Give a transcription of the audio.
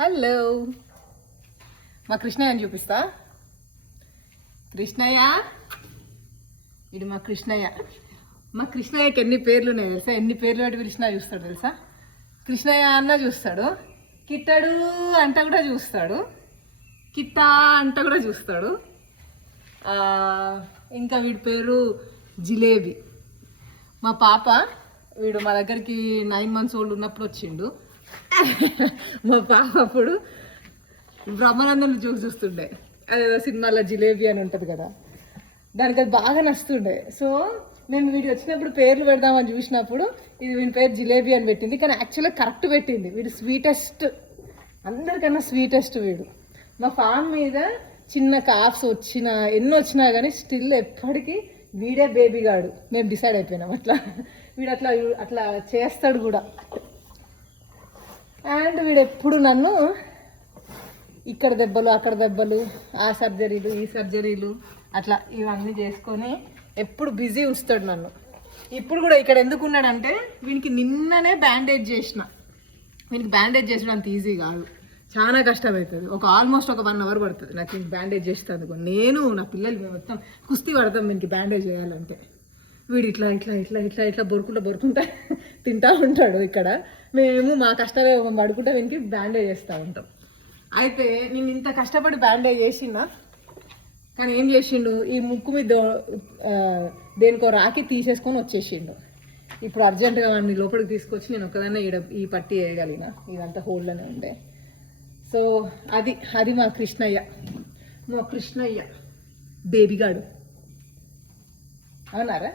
Hello, మా కృష్ణయ్యని చూపిస్తా. కృష్ణయ్య, ఇది మా కృష్ణయ్య. మా కృష్ణయ్యకి ఎన్ని పేర్లు ఉన్నాయి తెలుసా? ఎన్ని పేర్లు పెట్టి పిలిచినా చూస్తాడు తెలుసా? కృష్ణయ్య అన్న చూస్తాడు, కిట్టడు అంట కూడా చూస్తాడు, కిట్టా అంట కూడా చూస్తాడు. ఇంకా వీడి పేరు జిలేబీ. మా పాప వీడు మా దగ్గరికి 9 months ఓల్డ్ ఉన్నప్పుడు వచ్చిండు. మా పాప అప్పుడు బ్రహ్మానందం చూస్తుండే, అదేదో సినిమాలో జిలేబీ అని ఉంటుంది కదా, దానికి అది బాగా నచ్చుతుండే. సో మేము వీడికి వచ్చినప్పుడు పేర్లు పెడదామని చూసినప్పుడు ఇది వీడి పేరు జిలేబీ అని పెట్టింది. కానీ యాక్చువల్గా కరెక్ట్ పెట్టింది. వీడు స్వీటెస్ట్, అందరికన్నా స్వీటెస్ట్ వీడు. మా ఫామ్ మీద చిన్న కాఫ్స్ వచ్చినా ఎన్ని వచ్చినా కానీ స్టిల్ ఎప్పటికీ వీడే బేబీ గాడు. మేము డిసైడ్ అయిపోయినాం అట్లా. వీడు అట్లా అట్లా చేస్తాడు కూడా. అండ్ వీడు ఎప్పుడు నన్ను ఇక్కడ దెబ్బలు అక్కడ దెబ్బలు, ఆ సర్జరీలు ఈ సర్జరీలు అట్లా ఇవన్నీ చేసుకొని ఎప్పుడు బిజీ ఉంచుతాడు నన్ను. ఇప్పుడు కూడా ఇక్కడ ఎందుకు ఉన్నాడంటే వీనికి నిన్ననే బ్యాండేజ్ చేసిన. వీనికి బ్యాండేజ్ చేసడం అంత ఈజీ కాదు, చాలా కష్టమవుతుంది. ఆల్మోస్ట్ ఒక 1 hour పడుతుంది నాకు ఇంక బ్యాండేజ్ చేస్తాను. నేను నా పిల్లలు మొత్తం కుస్తీ పడతాం వీనికి బ్యాండేజ్ చేయాలంటే. వీడు ఇట్లా ఇట్లా ఇట్లా ఇట్లా ఇట్లా బొరుకుంటా తింటా ఉంటాడు. ఇక్కడ మేము మా కష్టాలు పడుకుంటా వీనికి బ్యాండేజ్ చేస్తూ ఉంటాం. అయితే నేను ఇంత కష్టపడి బ్యాండేజ్ చేసినా కానీ ఏం చేసిండు, ఈ ముక్కు మీద దేనికో రాకి తీసేసుకొని వచ్చేసిండు. ఇప్పుడు అర్జెంటుగా వాడిని లోపలికి తీసుకొచ్చి నేను ఒకదాన్నే ఈ పట్టి వేయగలిగిన. ఇదంతా హోల్లోనే ఉండే. సో అది మా కృష్ణయ్య బేబీగాడు. అవునారా?